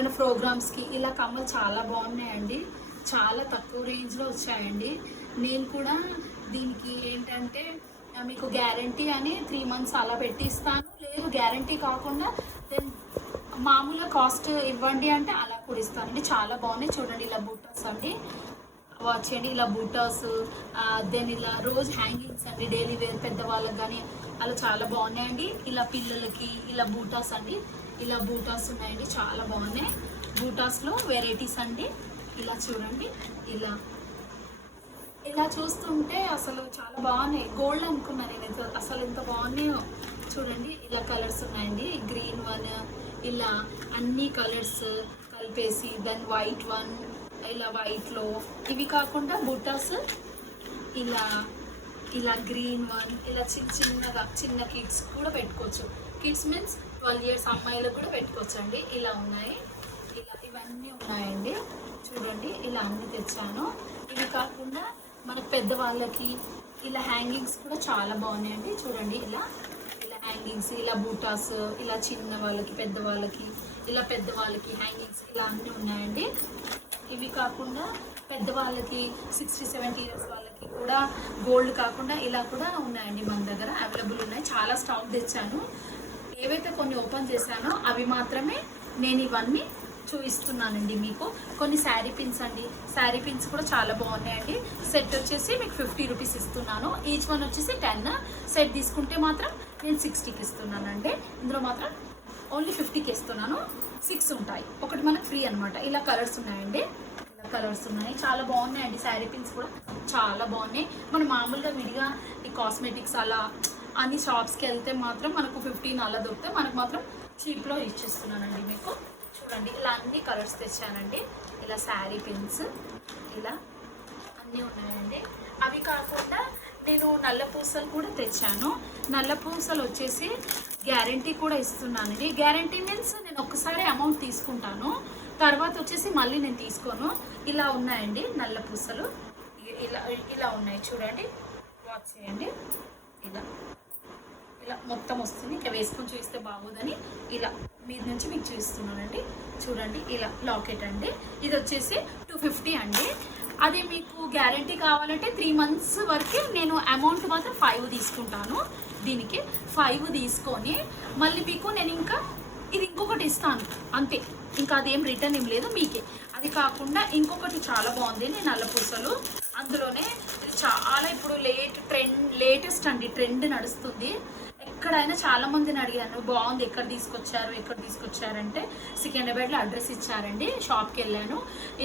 ఏమైనా ప్రోగ్రామ్స్కి ఇలా కమ్మలు చాలా బాగున్నాయండి. చాలా తక్కువ రేంజ్లో వచ్చాయండి. నేను కూడా దీనికి ఏంటంటే మీకు గ్యారంటీ అని 3 మంత్స్ అలా పెట్టిస్తాను. లేదు గ్యారంటీ కాకుండా దెన్ మామూలుగా కాస్ట్ ఇవ్వండి అంటే అలా కూడా ఇస్తానండి. చాలా బాగున్నాయి చూడండి. ఇలా బూటాస్ అండి, వాచ్ చేయండి. ఇలా బూటాస్, దెన్ ఇలా రోజ్ హ్యాంగింగ్స్ అండి, డైలీ వేర్ పెద్దవాళ్ళకి కానీ అలా చాలా బాగున్నాయండి. ఇలా పిల్లలకి ఇలా బూటాస్ అండి, ఇలా బూటాస్ ఉన్నాయండి, చాలా బాగున్నాయి. బూటాస్లో వెరైటీస్ అండి. ఇలా చూడండి. ఇలా ఇలా చూస్తుంటే అసలు చాలా బాగున్నాయి. గోల్డ్ అనుకున్నాను నేను, అసలు ఎంత బాగున్నాయో చూడండి. ఇలా కలర్స్ ఉన్నాయండి, గ్రీన్ వన్, ఇలా అన్ని కలర్స్ కలిపేసి, దెన్ వైట్ వన్, ఇలా వైట్లో ఇవి కాకుండా బుట్టాస్ ఇలా ఇలా గ్రీన్ వన్, ఇలా చిన్నగా చిన్న కిడ్స్ కూడా పెట్టుకోవచ్చు. కిడ్స్ మీన్స్ 12 years అమ్మాయిలకు కూడా పెట్టుకోవచ్చు అండి. ఇలా ఉన్నాయి, ఇలా ఇవన్నీ ఉన్నాయండి చూడండి. ఇలా అన్నీ తెచ్చాను. ఇవి కాకుండా మనకు పెద్దవాళ్ళకి ఇలా హ్యాంగింగ్స్ కూడా చాలా బాగున్నాయండి చూడండి. ఇలా ఇలా హ్యాంగింగ్స్, ఇలా బూటాస్, ఇలా చిన్న వాళ్ళకి పెద్దవాళ్ళకి, ఇలా పెద్దవాళ్ళకి హ్యాంగింగ్స్ ఇలా అన్నీ ఉన్నాయండి. ఇవి కాకుండా పెద్దవాళ్ళకి 60-70 years వాళ్ళకి కూడా గోల్డ్ కాకుండా ఇలా కూడా ఉన్నాయండి. మన దగ్గర అవైలబుల్ ఉన్నాయి. చాలా స్టాక్ తెచ్చాను. ఏవైతే కొన్ని ఓపెన్ చేశానో అవి మాత్రమే నేను ఇవన్నీ చూపిస్తున్నానండి మీకు. కొన్ని శారీ పిన్స్ అండి, శారీ పిన్స్ కూడా చాలా బాగున్నాయండి. సెట్ వచ్చేసి మీకు 50 రూపీస్ ఇస్తున్నాను. ఈచ్ వన్ వచ్చేసి 10. సెట్ తీసుకుంటే మాత్రం నేను 60కి ఇస్తున్నానండి. ఇందులో మాత్రం ఓన్లీ 50కి ఇస్తున్నాను. 6 ఉంటాయి, ఒకటి మనకు ఫ్రీ అనమాట. ఇలా కలర్స్ ఉన్నాయండి, ఇలా కలర్స్ ఉన్నాయి, చాలా బాగున్నాయండి. శారీ పిన్స్ కూడా చాలా బాగున్నాయి. మనం మామూలుగా విడిగా ఈ కాస్మెటిక్స్ అలా అన్ని షాప్స్కి వెళ్తే మాత్రం మనకు 15 అలా దొరికితే, మనకు మాత్రం చీప్లో ఇచ్చేస్తున్నానండి మీకు. చూడండి ఇలా అన్ని కలర్స్ తెచ్చానండి. ఇలా శారీ పిన్స్ ఇలా అన్నీ ఉన్నాయండి. అవి కాకుండా నేను నల్ల పూసలు కూడా తెచ్చాను. నల్ల పూసలు వచ్చేసి గ్యారంటీ కూడా ఇస్తున్నానండి. గ్యారంటీ మీన్స్ నేను ఒక్కసారి అమౌంట్ తీసుకుంటాను, తర్వాత వచ్చేసి మళ్ళీ నేను తీసుకోను. ఇలా ఉన్నాయండి నల్ల పూసలు, ఇలా ఇలా ఉన్నాయి చూడండి. వాచ్ చేయండి. ఇలా ఇలా మొత్తం వస్తుంది. ఇంకా వేసుకొని చూస్తే బాగోదని ఇలా మీద నుంచి మీకు చూపిస్తున్నానండి చూడండి. ఇలా లాకెట్ అండి, ఇది వచ్చేసి 250 అండి. అదే మీకు గ్యారంటీ కావాలంటే 3 months వరకు నేను అమౌంట్ మాత్రం 5 తీసుకుంటాను. దీనికి 5 తీసుకొని మళ్ళీ మీకు నేను ఇంకా ఇది ఇంకొకటి ఇస్తాను అంతే. ఇంకా అదేం రిటర్న్ ఏం లేదు మీకే. అది కాకుండా ఇంకొకటి చాలా బాగుంది నల్ల పూసలు. అందులోనే ఇది చాలా ఇప్పుడు లేటెస్ట్ అండి, ట్రెండ్ నడుస్తుంది. ఎక్కడైనా చాలా మందిని అడిగాను, బాగుంది ఎక్కడ తీసుకొచ్చారంటే సికింద్రాబాద్లో అడ్రస్ ఇచ్చారండి. షాప్కి వెళ్ళాను.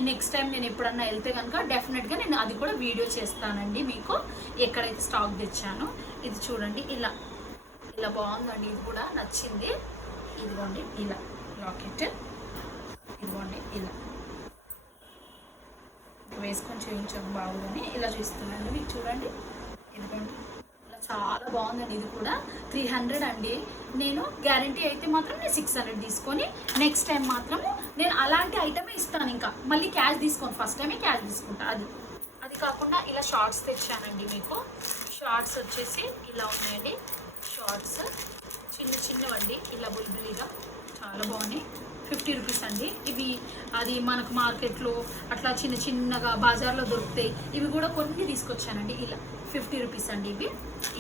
నెక్స్ట్ టైం నేను ఎప్పుడన్నా వెళ్తే కనుక డెఫినెట్గా నేను అది కూడా వీడియో చేస్తానండి మీకు, ఎక్కడైతే స్టాక్ తెచ్చాను. ఇది చూడండి. ఇలా ఇలా బాగుందండి, ఇది కూడా నచ్చింది. ఇదిగోండి ఇలా లాకెట్, ఇదిగోండి ఇలా వేసుకొని చూపించడం బాగుందని ఇలా చూస్తున్నాను మీకు చూడండి. ఇదిగోండి ఇలా చాలా బాగుందండి. ఇది కూడా 300 అండి. నేను గ్యారంటీ అయితే మాత్రం నేను 600 తీసుకొని నెక్స్ట్ టైం మాత్రం నేను అలాంటి ఐటమే ఇస్తాను. ఇంకా మళ్ళీ క్యాష్ తీసుకోను, ఫస్ట్ టైమే క్యాష్ తీసుకుంటా. అది కాకుండా ఇలా షార్ట్స్ తెచ్చానండి మీకు. షార్ట్స్ వచ్చేసి ఇలా ఉన్నాయండి. షార్ట్స్ చిన్నవండి, ఇలా బుల్బులిగా చాలా బాగున్నాయి. 50 రూపీస్ అండి. ఇవి అది మనకు మార్కెట్లో అట్లా చిన్నగా బజార్లో దొరుకుతాయి. ఇవి కూడా కొన్ని తీసుకొచ్చానండి. ఇలా 50 రూపీస్ అండి.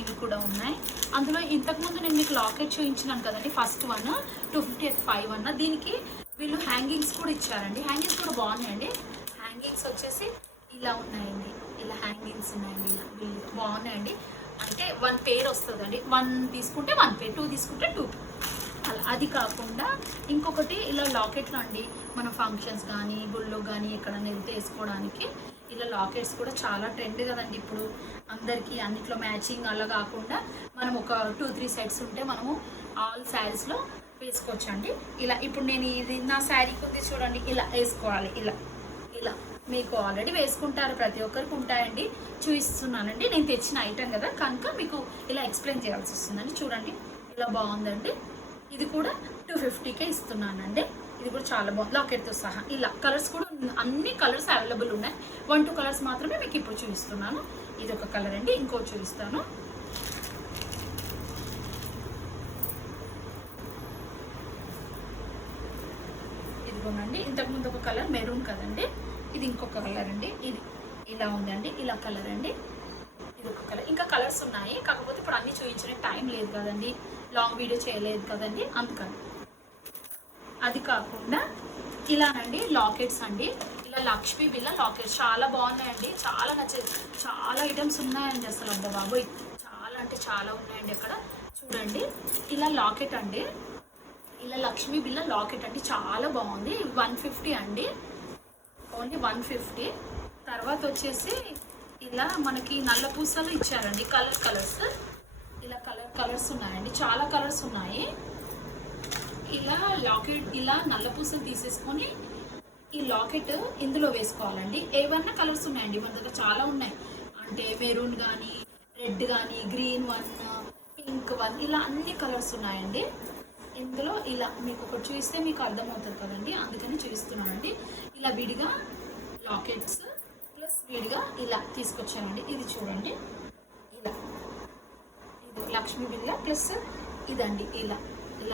ఇవి కూడా ఉన్నాయి. అందులో ఇంతకుముందు నేను మీకు లాకెట్ చూపించినాను కదండి, ఫస్ట్ వన్ 250 5 అన్న. దీనికి వీళ్ళు హ్యాంగింగ్స్ కూడా ఇచ్చారండి. హ్యాంగింగ్స్ కూడా బాగున్నాయండి. హ్యాంగింగ్స్ వచ్చేసి ఇలా ఉన్నాయండి. ఇలా హ్యాంగింగ్స్ ఉన్నాయండి. ఇలా బాగున్నాయండి. అంటే 1 pair వస్తుందండి. 1 తీసుకుంటే 1 pair, 2 తీసుకుంటే 2 pair అలా. అది కాకుండా ఇంకొకటి ఇలా లాకెట్లు అండి, మన ఫంక్షన్స్ కానీ గుళ్ళో కానీ ఎక్కడైనా వెళ్తే వేసుకోవడానికి ఇలా లాకెట్స్ కూడా చాలా ట్రెండ్ కదండి ఇప్పుడు అందరికీ. అన్నిట్లో మ్యాచింగ్ అలా కాకుండా మనం ఒక 2-3 సెట్స్ ఉంటే మనము ఆల్ శారీస్లో వేసుకోవచ్చు అండి. ఇలా ఇప్పుడు నేను ఇది నా శారీకి ఉంది చూడండి, ఇలా వేసుకోవాలి. ఇలా మీకు ఆల్రెడీ వేసుకుంటారు, ప్రతి ఒక్కరికి ఉంటాయండి. చూపిస్తున్నానండి, నేను తెచ్చిన ఐటెం కదా కనుక మీకు ఇలా ఎక్స్ప్లెయిన్ చేయాల్సి వస్తుందండి. చూడండి ఇలా బాగుందండి. ఇది కూడా 250కే ఇస్తున్నానండి. ఇది కూడా చాలా బాగుంది లాకెట్తో సహా. ఇలా కలర్స్ కూడా అన్ని కలర్స్ అవైలబుల్ ఉన్నాయి. 1-2 కలర్స్ మాత్రమే మీకు ఇప్పుడు చూపిస్తున్నాను. ఇది ఒక కలర్ అండి, ఇంకోటి చూపిస్తాను. ఇదిగోనండి, ఇంతకుముందు ఒక కలర్ మెరూన్ కదండి, ఇది ఇంకొక కలర్ అండి. ఇది ఇలా ఉందండి, ఇలా కలర్ అండి, ఇది ఒక కలర్. ఇంకా కలర్స్ ఉన్నాయి, కాకపోతే ఇప్పుడు అన్నీ చూపించడానికి టైం లేదు కదండి, లాంగ్ వీడియో చేయలేదు కదండి, అందుకని. అది కాకుండా ఇలానండి లాకెట్స్ అండి, ఇలా లక్ష్మీ బిళ్ళ లాకెట్స్ చాలా బాగున్నాయండి, చాలా నచ్చేది. చాలా ఐటమ్స్ ఉన్నాయండి అసలు, అబ్బా బాబోయ్ చాలా అంటే చాలా ఉన్నాయండి అక్కడ. చూడండి ఇలా లాకెట్ అండి, ఇలా లక్ష్మీ బిళ్ళ లాకెట్ అండి, చాలా బాగుంది. 150 అండి, ఓన్లీ 150. తర్వాత వచ్చేసి ఇలా మనకి నల్ల పూసలు ఇచ్చారండి, కలర్స్. ఇలా కలర్స్ ఉన్నాయండి, చాలా కలర్స్ ఉన్నాయి. ఇలా లాకెట్, ఇలా నల్ల పూసలు తీసేసుకొని ఈ లాకెట్ ఇందులో వేసుకోవాలండి. ఏవన్నా కలర్స్ ఉన్నాయండి మన దగ్గర, చాలా ఉన్నాయి. అంటే మెరూన్ కానీ, రెడ్ కానీ, గ్రీన్ 1, పింక్ 1, ఇలా అన్ని కలర్స్ ఉన్నాయండి ఇందులో. ఇలా మీకు ఒకటి చూస్తే మీకు అర్థమవుతుంది కదండి, అందుకని చూపిస్తున్నానండి. ఇలా విడిగా లాకెట్స్ ప్లస్ విడిగా ఇలా తీసుకొచ్చానండి. ఇది చూడండి, ఇలా ఇది లక్ష్మీ బిళ్ళ ప్లస్ ఇదండి, ఇలా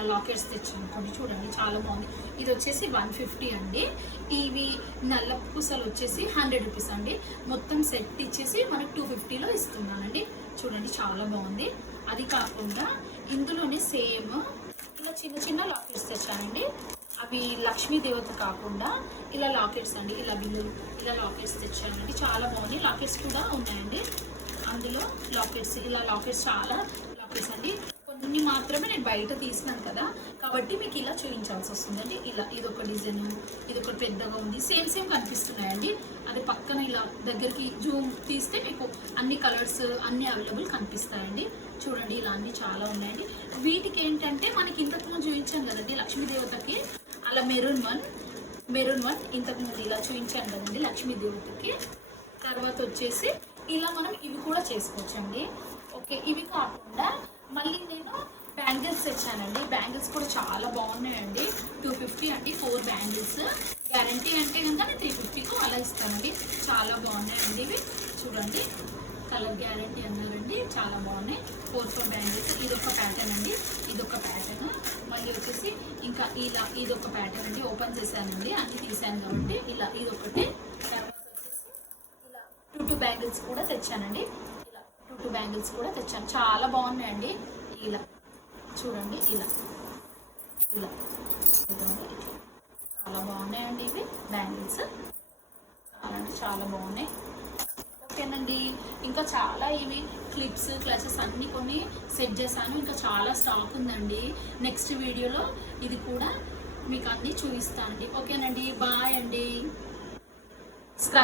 లాకెట్స్ తెచ్చాను కొన్ని. చూడండి చాలా బాగుంది. ఇది వచ్చేసి 150 అండి. ఇవి నల్ల పూసలు వచ్చేసి 100 రూపీస్ అండి. మొత్తం సెట్ ఇచ్చేసి మనకు 250లో ఇస్తున్నానండి. చూడండి చాలా బాగుంది. అది కాకుండా ఇందులోనే సేమ్ ఇలా చిన్న లాకెట్స్ తెచ్చానండి. అవి లక్ష్మీ దేవత కాకుండా ఇలా లాకెట్స్ అండి, ఇలా బిల్లు, ఇలా లాకెట్స్ తెచ్చానండి. చాలా బాగుంది. లాకెట్స్ కూడా ఉన్నాయండి అందులో. లాకెట్స్, ఇలా లాకెట్స్ చాలా లాకెట్స్ అండి. కొన్ని మాత్రమే నేను బయట తీసినాను కదా, కాబట్టి మీకు ఇలా చూపించాల్సి వస్తుందండి. ఇలా ఇదొక డిజైన్, ఇదొకటి పెద్దగా ఉంది, సేమ్ కనిపిస్తున్నాయండి. అది పక్కన ఇలా దగ్గరికి జూమ్ తీస్తే మీకు అన్ని కలర్స్ అన్ని అవైలబుల్ కనిపిస్తాయండి. చూడండి ఇలా అన్ని చాలా ఉన్నాయండి. వీటికి ఏంటంటే మనకి ఇంతకుముందు చూపించాను కదండి లక్ష్మీదేవతకి, అలా మెరూన్ వన్ ఇంతకుముందు ఇలా చూపించాను కదండి లక్ష్మీదేవతకి. తర్వాత వచ్చేసి ఇలా మనం ఇవి కూడా చేసుకోవచ్చండి. ఓకే, ఇవి కాకుండా మళ్ళీ నేను బ్యాంగిల్స్ తెచ్చానండి. బ్యాంగిల్స్ కూడా చాలా బాగున్నాయండి. 250 అండి 4 బ్యాంగిల్స్. గ్యారంటీ అంటే కనుక నేను 350కు అలా ఇస్తానండి. చాలా బాగున్నాయండి ఇవి. చూడండి కలర్ గ్యారంటీ అన్నారండి, చాలా బాగున్నాయి. 4 బ్యాంగిల్స్. ఇదొక ప్యాటర్న్ అండి, ఇదొక ప్యాటర్న్. మళ్ళీ వచ్చేసి ఇంకా ఇలా ఇదొక ప్యాటర్న్ అండి. ఓపెన్ చేశానండి, అన్ని తీసాను కాబట్టి ఇలా ఇదొకటి. తర్వాత వచ్చేసి ఇలా 2 బ్యాంగిల్స్ కూడా తెచ్చానండి. ఇలా 2 బ్యాంగిల్స్ కూడా తెచ్చాను. చాలా బాగున్నాయండి. ఇలా చూడండి, ఇలా చాలా బాగున్నాయండి ఇవి బ్యాంగిల్స్. చాలా అంటే చాలా బాగున్నాయి. ఓకేనండి, ఇంకా చాలా ఇవి క్లిప్స్, క్లచెస్ అన్నీ కొన్ని సెట్ చేశాను. ఇంకా చాలా స్టాక్ ఉందండి. నెక్స్ట్ వీడియోలో ఇది కూడా మీకు అన్నీ చూపిస్తానండి. ఓకేనండి, బాయ్ అండి.